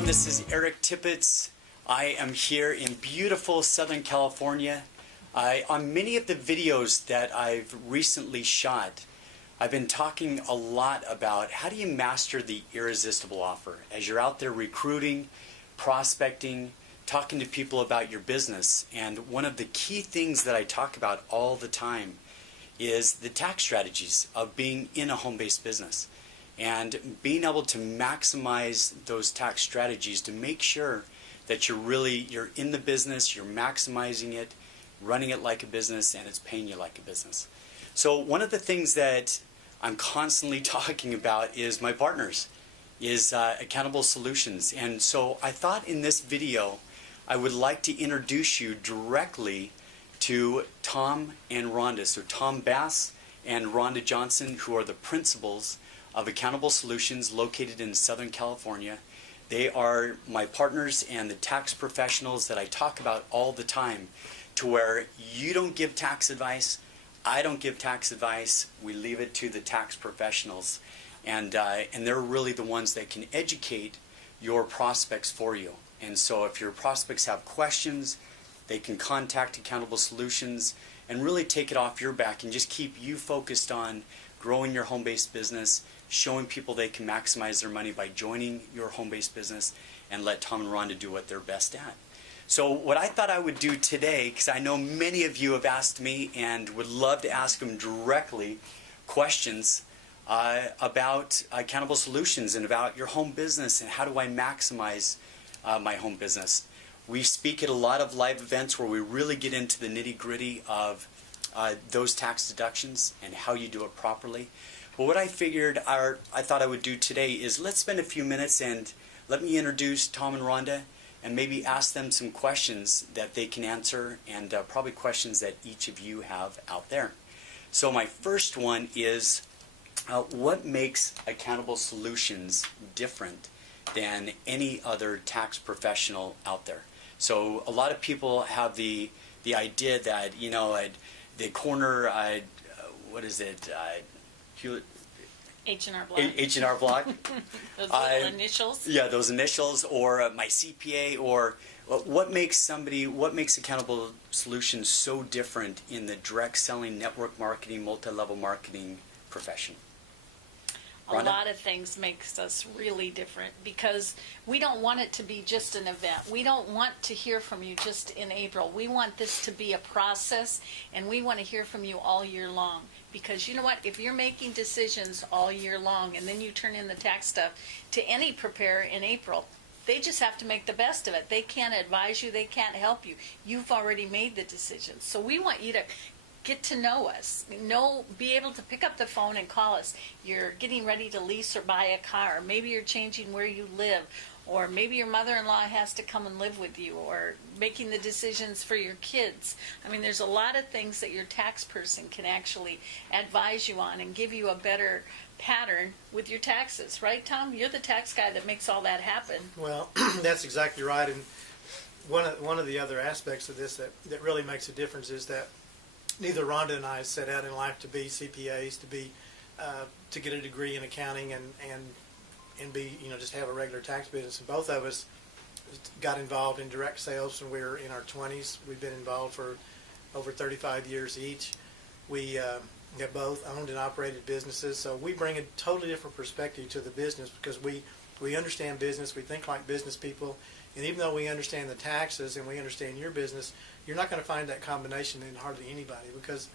everyone, this is Eric Tippett. I am here in beautiful Southern California. On many of the videos that I've recently shot, I've been talking a lot about how do you master the irresistible offer as you're out there recruiting, prospecting, talking to people about your business. And one of the key things that I talk about all the time is the tax strategies of being in a home-based business and being able to maximize those tax strategies to make sure that you're in the business, you're maximizing it, running it like a business, and it's paying you like a business. So one of the things that I'm constantly talking about is my partners, is Accountable Solutions. And so I thought in this video I would like to introduce you directly to Tom and Rhonda. So Tom Bass and Rhonda Johnson, who are the principals of Accountable Solutions located in Southern California. They are my partners and the tax professionals that I talk about all the time, to where you don't give tax advice, I don't give tax advice, we leave it to the tax professionals. And they're really the ones that can educate your prospects for you. And so if your prospects have questions, they can contact Accountable Solutions and really take it off your back and just keep you focused on growing your home-based business, showing people they can maximize their money by joining your home-based business, and let Tom and Rhonda do what they're best at. So what I thought I would do today, because I know many of you have asked me and would love to ask them directly questions about Accountable Solutions and about your home business and how do I maximize my home business. We speak at a lot of live events where we really get into the nitty-gritty of those tax deductions and how you do it properly. But what I thought I would do today is let's spend a few minutes and let me introduce Tom and Rhonda and maybe ask them some questions that they can answer, and probably questions that each of you have out there. So my first one is, what makes Accountable Solutions different than any other tax professional out there? So a lot of people have the idea that, you know, the corner, what is it, H&R Block. H&R Block. Those little initials. Yeah, those initials, or my CPA, or what makes Accountable Solutions so different in the direct selling, network marketing, multi-level marketing profession? A lot of things makes us really different, because we don't want it to be just an event. We don't want to hear from you just in April. We want this to be a process, and we want to hear from you all year long. Because you know what? If you're making decisions all year long and then you turn in the tax stuff to any preparer in April, they just have to make the best of it. They can't advise you. They can't help you. You've already made the decisions. So we want you to get to know us, be able to pick up the phone and call us. You're getting ready to lease or buy a car. Maybe you're changing where you live, or maybe your mother-in-law has to come and live with you, or making the decisions for your kids. I mean, there's a lot of things that your tax person can actually advise you on and give you a better pattern with your taxes. Right, Tom? You're the tax guy that makes all that happen. Well, that's exactly right. And one of the other aspects of this that really makes a difference is that neither Rhonda and I set out in life to be CPAs, to get a degree in accounting and be, just have a regular tax business. And both of us got involved in direct sales when we were in our 20s. We've been involved for over 35 years each. We have both owned and operated businesses, so we bring a totally different perspective to the business, because we understand business, we think like business people, and even though we understand the taxes and we understand your business, you're not going to find that combination in hardly anybody, because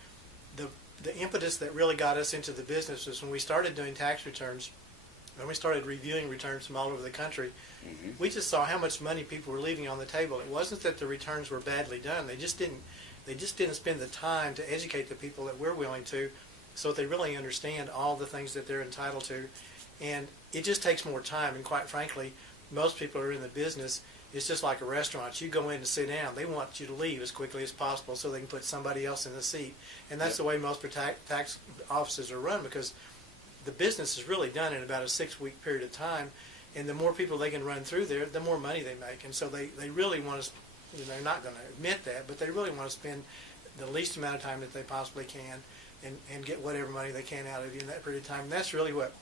the impetus that really got us into the business was when we started doing tax returns, when we started reviewing returns from all over the country. We just saw how much money people were leaving on the table. It wasn't that the returns were badly done. They just didn't spend the time to educate the people that we're willing to, so that they really understand all the things that they're entitled to. And it just takes more time, and quite frankly, most people are in the business. It's just like a restaurant. You go in and sit down. They want you to leave as quickly as possible so they can put somebody else in the seat. And that's the way most tax offices are run, because the business is really done in about a 6-week period of time. And the more people they can run through there, the more money they make. And so they really want to, they're not going to admit that, but they really want to spend the least amount of time that they possibly can and get whatever money they can out of you in that period of time. And that's really what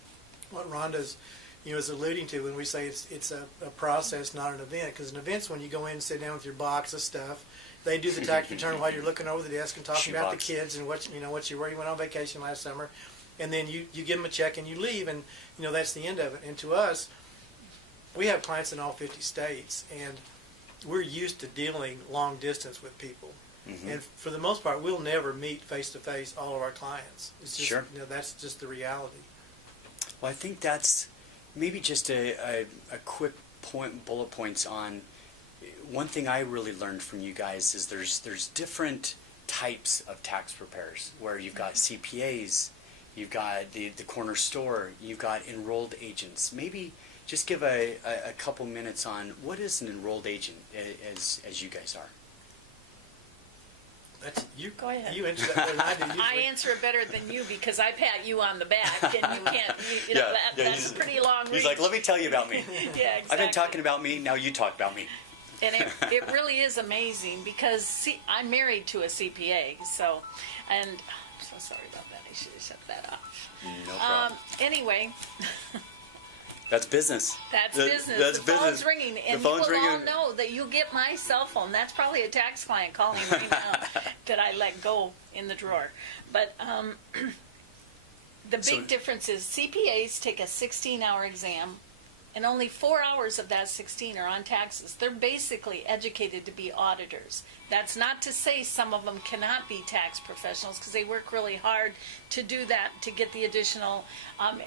Rhonda's is alluding to when we say it's a process, not an event. Because an event's when you go in and sit down with your box of stuff. They do the tax return while you're looking over the desk and talking about the kids and where you went on vacation last summer, and then you give them a check and you leave, and that's the end of it. And to us, we have clients in all 50 states, and we're used to dealing long distance with people. Mm-hmm. And for the most part, we'll never meet face to face all of our clients. It's just, sure. That's just the reality. Well, I think that's maybe just a quick bullet points on. One thing I really learned from you guys is there's different types of tax preparers, where you've got CPAs, you've got the corner store, you've got enrolled agents. Maybe just give a couple minutes on what is an enrolled agent as you guys are. You go ahead. You answer that better than I do. I answer it better than you because I pat you on the back, and you can't. That's a pretty long reach. He's like, let me tell you about me. Yeah, exactly. I've been talking about me. Now you talk about me. And it really is amazing because I'm married to a CPA, and I'm so sorry about that. I should have shut that off. No problem. Anyway. That's business. That's business. That's the business. Phone's ringing, and you will all know that you get my cell phone. That's probably a tax client calling right now that I let go in the drawer. But the big difference is CPAs take a 16-hour exam, and only 4 hours of that 16 are on taxes. They're basically educated to be auditors. That's not to say some of them cannot be tax professionals, because they work really hard to do that, to get the additional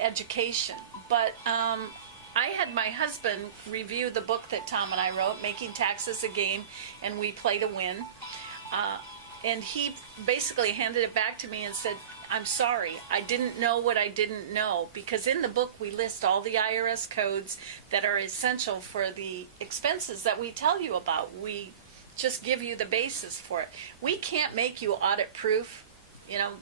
education. But I had my husband review the book that Tom and I wrote, Making Taxes a Game, and We Play to Win. And he basically handed it back to me and said, I'm sorry, I didn't know what I didn't know, because in the book we list all the IRS codes that are essential for the expenses that we tell you about. We just give you the basis for it. We can't make you audit proof.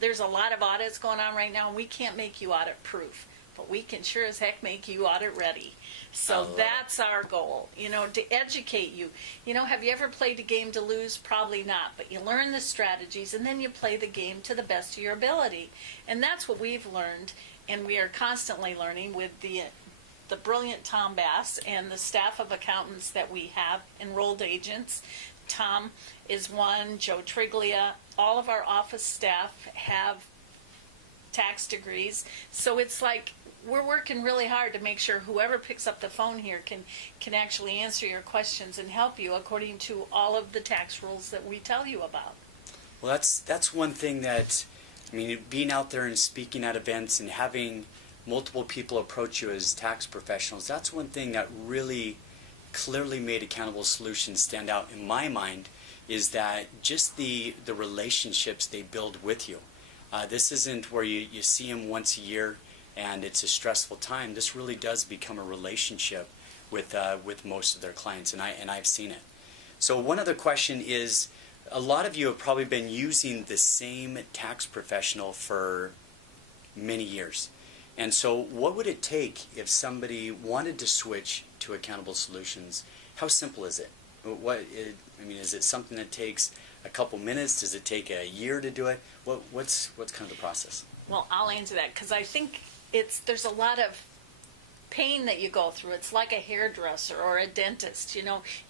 There's a lot of audits going on right now, and we can't make you audit proof. But we can sure as heck make you audit ready. So that's our goal, to educate you. Have you ever played a game to lose? Probably not. But you learn the strategies, and then you play the game to the best of your ability. And that's what we've learned, and we are constantly learning with the brilliant Tom Bass and the staff of accountants that we have, enrolled agents. Tom is one, Joe Triglia. All of our office staff have tax degrees. So it's like, we're working really hard to make sure whoever picks up the phone here can actually answer your questions and help you according to all of the tax rules that we tell you about. Well, that's one thing that, being out there and speaking at events and having multiple people approach you as tax professionals, that's one thing that really clearly made Accountable Solutions stand out in my mind, is that just the relationships they build with you. This isn't where you see them once a year and it's a stressful time. This really does become a relationship with most of their clients, and I've seen it. So one other question is, a lot of you have probably been using the same tax professional for many years. And so what would it take if somebody wanted to switch to Accountable Solutions? How simple is it? Is it something that takes a couple minutes? Does it take a year to do it? What's kind of the process? Well, I'll answer that because I think there's a lot of pain that you go through. It's like a hairdresser or a dentist.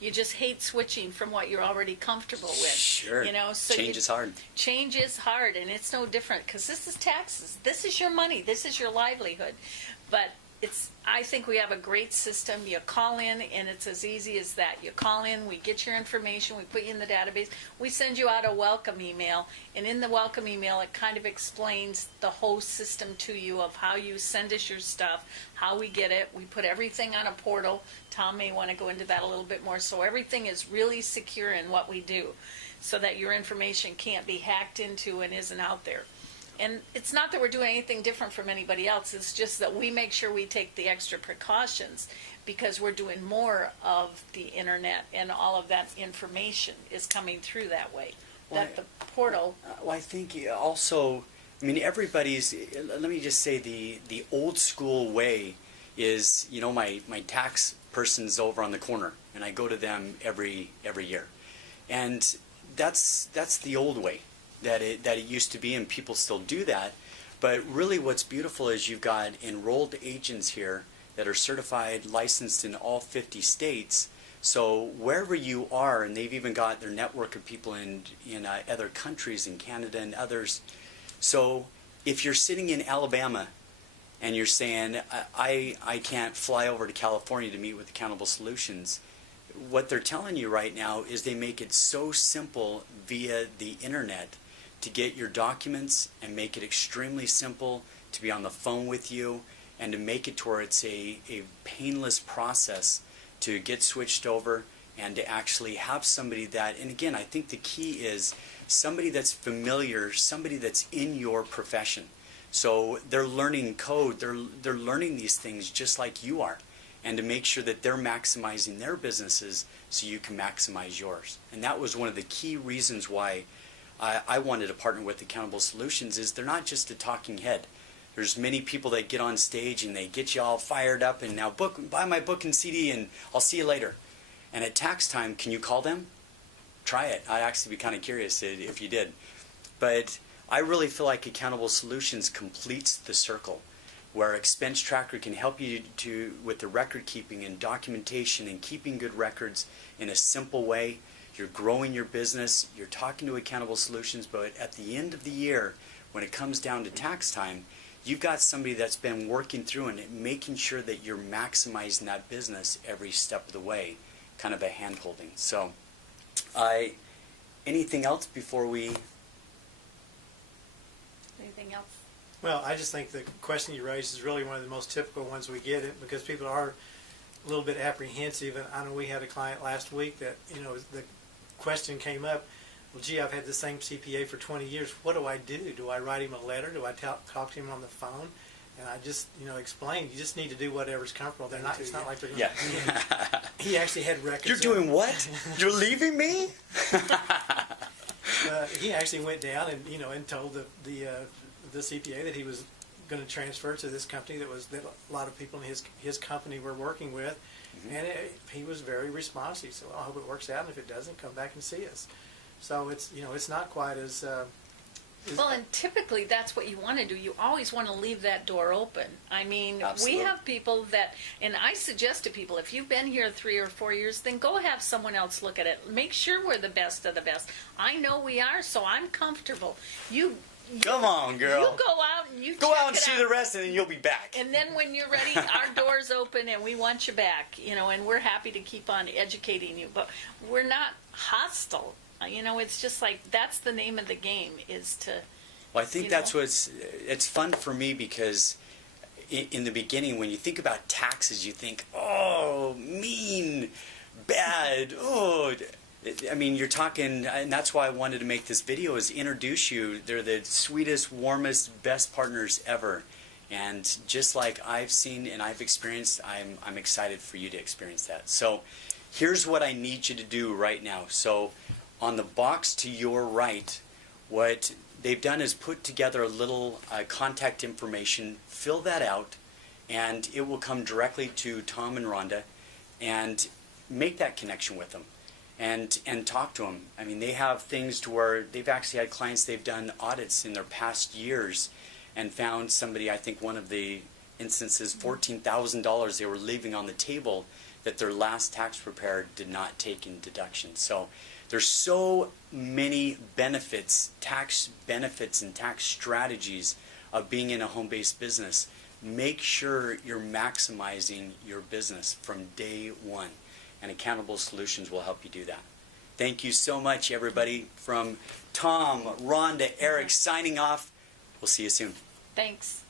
You just hate switching from what you're already comfortable with. Sure. So change is hard. Change is hard, and it's no different because this is taxes. This is your money. This is your livelihood. But I think we have a great system. You call in, and it's as easy as that. You call in, we get your information, we put you in the database, we send you out a welcome email, and in the welcome email it kind of explains the whole system to you of how you send us your stuff, how we get it. We put everything on a portal. Tom may want to go into that a little bit more. So everything is really secure in what we do so that your information can't be hacked into and isn't out there. And it's not that we're doing anything different from anybody else. It's just that we make sure we take the extra precautions because we're doing more of the internet, and all of that information is coming through that way. That the portal. Well, I think also, everybody's, let me just say the old school way is, my tax person's over on the corner, and I go to them every year. And that's the old way that it used to be, and people still do that. But really what's beautiful is you've got enrolled agents here that are certified, licensed in all 50 states. So wherever you are, and they've even got their network of people in other countries, in Canada and others. So if you're sitting in Alabama and you're saying, I can't fly over to California to meet with Accountable Solutions, what they're telling you right now is they make it so simple via the internet to get your documents and make it extremely simple to be on the phone with you and to make it to where it's a painless process to get switched over and to actually have somebody that, and again, I think the key is somebody that's familiar, somebody that's in your profession. So they're learning code, they're learning these things just like you are, and to make sure that they're maximizing their businesses so you can maximize yours. And that was one of the key reasons why I wanted to partner with Accountable Solutions, is they're not just a talking head. There's many people that get on stage and they get you all fired up and now buy my book and CD and I'll see you later. And at tax time, can you call them? Try it. I'd actually be kind of curious if you did. But I really feel like Accountable Solutions completes the circle, where Expense Tracker can help you with the record keeping and documentation and keeping good records in a simple way. You're growing your business, you're talking to Accountable Solutions, but at the end of the year, when it comes down to tax time, you've got somebody that's been working through and making sure that you're maximizing that business every step of the way, kind of a hand-holding. So, anything else before we... Anything else? Well, I just think the question you raised is really one of the most typical ones we get, it because people are a little bit apprehensive. And I know we had a client last week that, the question came up, well, gee, I've had the same CPA for 20 years. What do I do? Do I write him a letter? Do I talk to him on the phone? And I just, explained, you just need to do whatever's comfortable. It's not like they're going to... He actually had records. You're doing what? You're leaving me? He actually went down and told the CPA that he was going to transfer to this company that a lot of people in his company were working with, and he was very responsive. So I hope it works out, and if it doesn't, come back and see us. So it's not quite as well, and typically that's what you want to do. You always want to leave that door open. I mean, Absolutely. We have people that, and I suggest to people, if you've been here 3 or 4 years, then go have someone else look at it. Make sure we're the best of the best. I know we are, so I'm comfortable. Come on, girl. You go out and you go out and see the rest, and then you'll be back. And then when you're ready, our door's open, and we want you back. And we're happy to keep on educating you, but we're not hostile. It's just like that's the name of the game, is to. Well, I think that's it's fun for me, because in the beginning, when you think about taxes, you think, oh, mean, bad, oh. I mean, you're talking, and that's why I wanted to make this video, is introduce you. They're the sweetest, warmest, best partners ever. And just like I've seen and I've experienced, I'm excited for you to experience that. So here's what I need you to do right now. So on the box to your right, what they've done is put together a little contact information. Fill that out, and it will come directly to Tom and Rhonda, and make that connection with them. And talk to them. I mean, they have things to where they've actually had clients, they've done audits in their past years and found somebody, I think one of the instances, $14,000 they were leaving on the table that their last tax preparer did not take in deduction. So there's so many benefits, tax benefits and tax strategies of being in a home-based business. Make sure you're maximizing your business from day one. And Accountable Solutions will help you do that. Thank you so much, everybody. From Tom, Rhonda, Eric, signing off. We'll see you soon. Thanks.